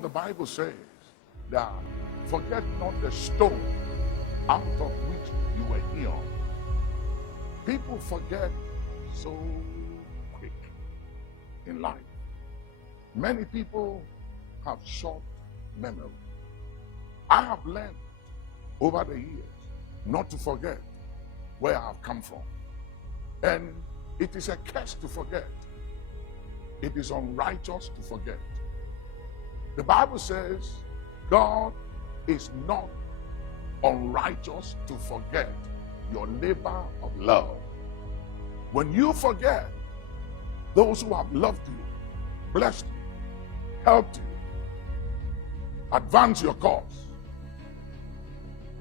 The Bible says that forget not the stone out of which you were healed. People forget so quick in life. Many people have short memory. I have learned over the years not to forget where I have come from. And it is a curse to forget. It is unrighteous to forget. The Bible says God is not unrighteous to forget your labor of love. When you forget those who have loved you, blessed you, helped you, advance your cause,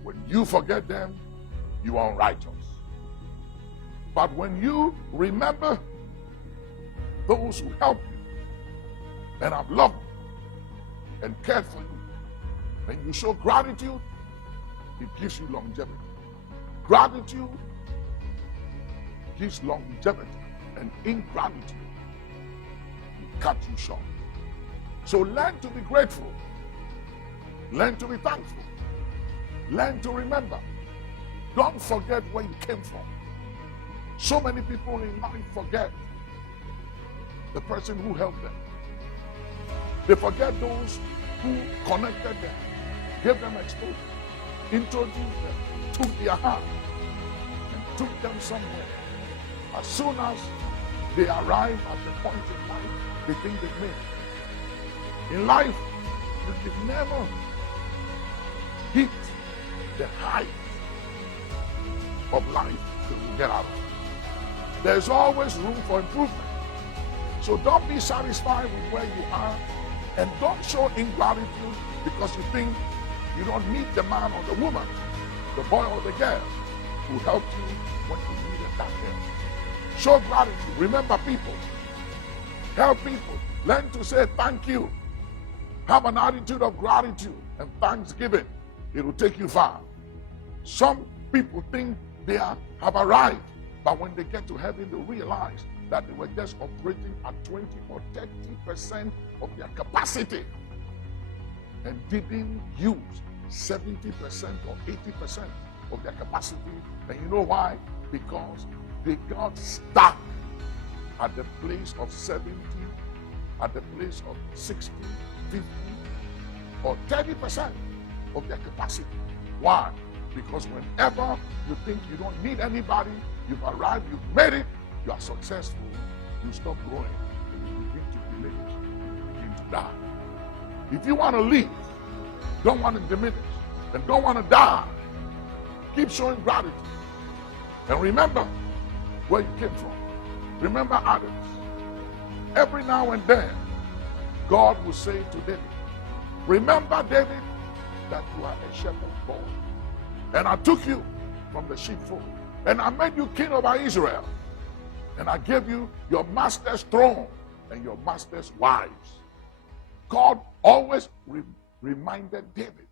when you forget them, you are unrighteous. But when you remember those who helped you and have loved you and cared for you, and you show gratitude, it gives you longevity. Gratitude gives longevity, and ingratitude will cut you short. So learn to be grateful. Learn to be thankful. Learn to remember. Don't forget where you came from. So many people in life forget the person who helped them. They forget those who connected them, gave them exposure, introduced them, took their hand, and took them somewhere. As soon as they arrive at the point in life, they think they've made it. In life, you can never hit the height of life that you get out of it. There's always room for improvement. So don't be satisfied with where you are, and don't show ingratitude because you think you don't need the man or the woman, the boy or the girl who helped you when you needed that help. Show gratitude. Remember people. Help people. Learn to say thank you. Have an attitude of gratitude and thanksgiving. It will take you far. Some people think they have arrived, but when they get to heaven, they realize that they were just operating at 20 or 30% of their capacity and didn't use 70% or 80% of their capacity. And you know why? Because they got stuck at the place of 70, at the place of 60, 50, or 30% of their capacity. Why? Because whenever you think you don't need anybody, you've arrived, you've made it, you are successful, you stop growing, and you begin to diminish, you begin to die. If you want to live, don't want to diminish, and don't want to die, keep showing gratitude. And remember where you came from. Remember others. Every now and then, God will say to David, remember, David, that you are a shepherd boy. And I took you from the sheepfold, and I made you king over Israel. And I gave you your master's throne and your master's wives. God always reminded David.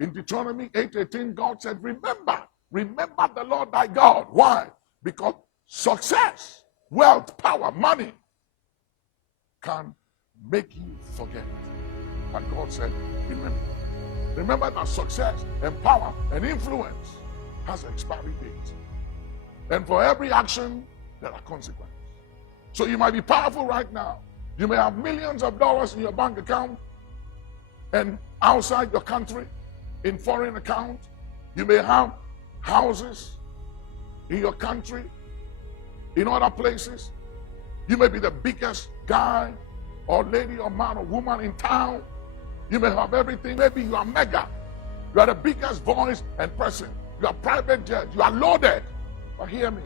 In Deuteronomy 8:18, God said, remember the Lord thy God. Why? Because success, wealth, power, money can make you forget. And God said, remember. Remember that success and power and influence has expiry dates. And for every action, there are consequences. So you might be powerful right now. You may have millions of dollars in your bank account and outside your country, in foreign account. You may have houses in your country, in other places. You may be the biggest guy or lady or man or woman in town. You may have everything. Maybe you are mega. You are the biggest voice and person. You are private jet. You are loaded. But hear me.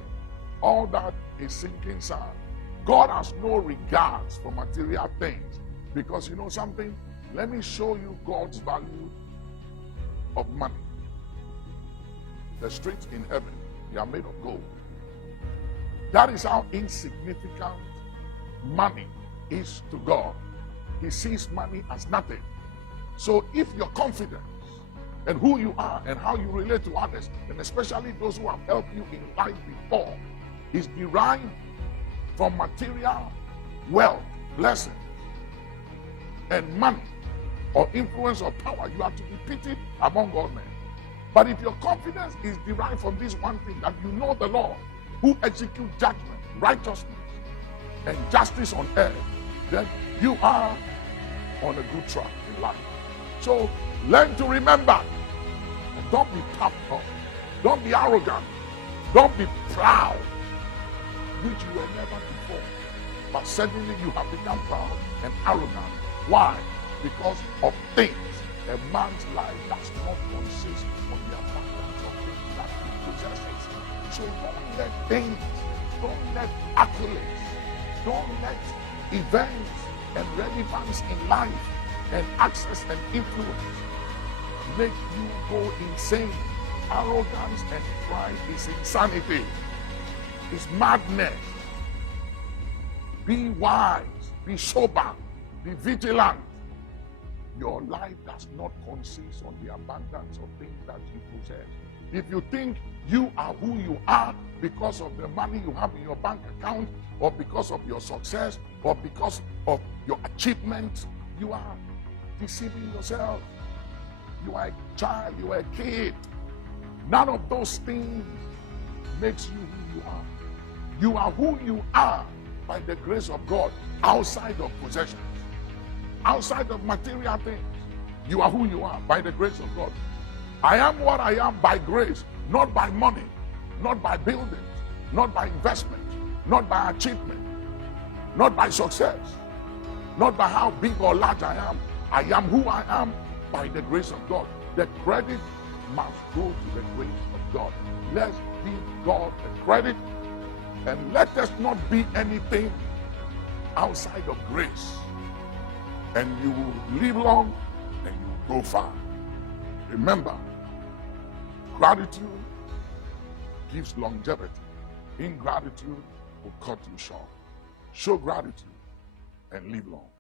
All that is sinking sand. God has no regards for material things. Because you know something? Let me show you God's value of money. The streets in heaven, they are made of gold. That is how insignificant money is to God. He sees money as nothing. So if your confidence and who you are and how you relate to others, and especially those who have helped you in life before, is derived from material wealth, blessing, and money, or influence or power, you are to be pitied among all men. But if your confidence is derived from this one thing, that you know the Lord, who executes judgment, righteousness, and justice on earth, then you are on a good track in life. So learn to remember, and don't be puffed up, don't be arrogant, don't be proud, which you were never before. But suddenly you have become proud and arrogant. Why? Because of things. A man's life does not consist on the abundance of things that he possesses. So don't let things, don't let accolades, don't let events and relevance in life and access and influence make you go insane. Arrogance and pride is insanity. It's madness. Be wise, be sober, be vigilant. Your life does not consist on the abundance of things that you possess. If you think you are who you are because of the money you have in your bank account, or because of your success, or because of your achievements, you are deceiving yourself. You are a child, you are a kid. None of those things makes you who you are. You are who you are by the grace of God, outside of possessions, outside of material things. You are who you are by the grace of God. I am what I am by grace, not by money, not by buildings, not by investment, not by achievement, not by success, not by how big or large I am. I am who I am by the grace of God. The credit must go to the grace of God. Let's give God the credit, and let us not be anything outside of grace. And you will live long and you will go far. Remember, gratitude gives longevity. Ingratitude will cut you short. Show gratitude and live long.